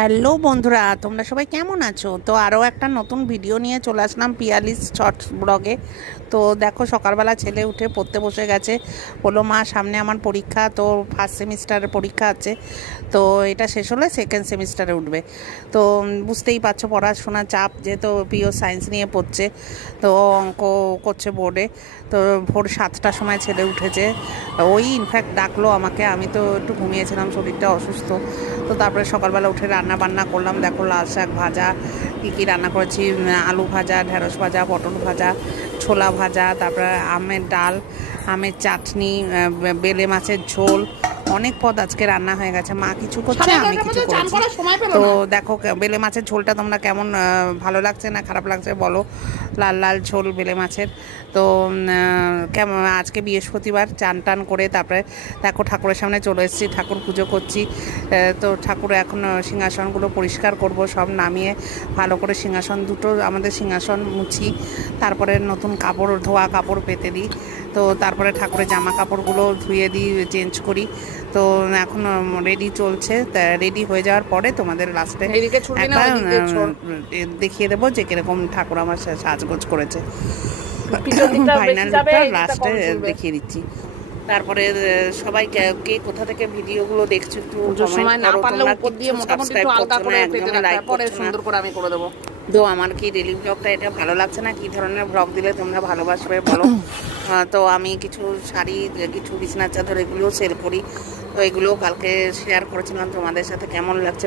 Hello বন্ধুরা, তোমরা সবাই কেমন আছো? তো আরও একটা নতুন ভিডিও নিয়ে চলে আসলাম পিয়ালিস শর্টস ব্লগে। তো দেখো, সকালবেলা ছেলে উঠে পড়তে বসে গেছে। বললো, মা সামনে আমার পরীক্ষা, তো ফার্স্ট সেমিস্টারের পরীক্ষা আছে, তো এটা শেষ হলে সেকেন্ড সেমিস্টারে উঠবে। তো বুঝতেই পারছো পড়াশোনার চাপ, যেহেতু পিও সায়েন্স নিয়ে পড়ছে, তো অঙ্ক করছে বোর্ডে। তো ভোর 7টার সময় ছেলে উঠেছে। ওই ইনফ্যাক্ট ডাকলো আমাকে, আমি তো একটু ঘুমিয়েছিলাম, শরীরটা অসুস্থ। তো তারপরে সকালবেলা উঠে রান্না বান্না করলাম। দেখো, লাল শাক ভাজা, কী রান্না করেছি, আলু ভাজা, ঢেঁড়স ভাজা, পটল ভাজা, ছোলা ভাজা, তারপরে আমের ডাল, আমের চাটনি, বেলে মাছের ঝোল, অনেক পদ আজকে রান্না হয়ে গেছে। মা কিছু করছে, আমি কিছু করেছি। তো দেখো, বেলে মাছের ঝোলটা তোমরা কেমন, ভালো লাগছে না খারাপ লাগছে বলো? লাল লাল ঝোল বেলে মাছের। তো কেমন, আজকে বৃহস্পতিবার, চান টান করে তারপরে দেখো ঠাকুরের সামনে চলে এসেছি, ঠাকুর পুজো করছি। তো ঠাকুর এখন সিংহাসনগুলো পরিষ্কার করব, সব নামিয়ে ভালো করে সিংহাসন দুটো, আমাদের সিংহাসন মুছি, তারপরে নতুন কাপড়, ধোয়া কাপড় পেতে দিই। তো তারপরে ঠাকুরের জামা কাপড়গুলো ধুয়ে দিই, চেঞ্জ করি। তো এখন রেডি চলছে। রেডি হয়ে যাওয়ার পরে তোমাদের লাস্টে একটা দেখিয়ে দেবো যে কিরকম ঠাকুর আমার সাজগোজ করেছে। ফাইনাল লুকটা লাস্টে দেখিয়ে দিচ্ছি। তারপরে সবাই কে কোথা থেকে ভিডিওগুলো দেখছো একটু কমেন্ট করো। তোমরা কিছু সাবস্ক্রাইব করছো না, একদম লাইক করছো না। সুন্দর করে আমি করে দেবো। তো আমার কি ডেলি ব্লগটা এটা ভালো লাগছে না? কী ধরনের ব্লগ দিলে তোমরা ভালোবাসবে বলো? তো আমি কিছু শাড়ি, কিছু বিছানার চাদর, এগুলোও সেল করি। তো এগুলোও কালকে শেয়ার করেছিলাম তোমাদের সাথে। কেমন লাগছে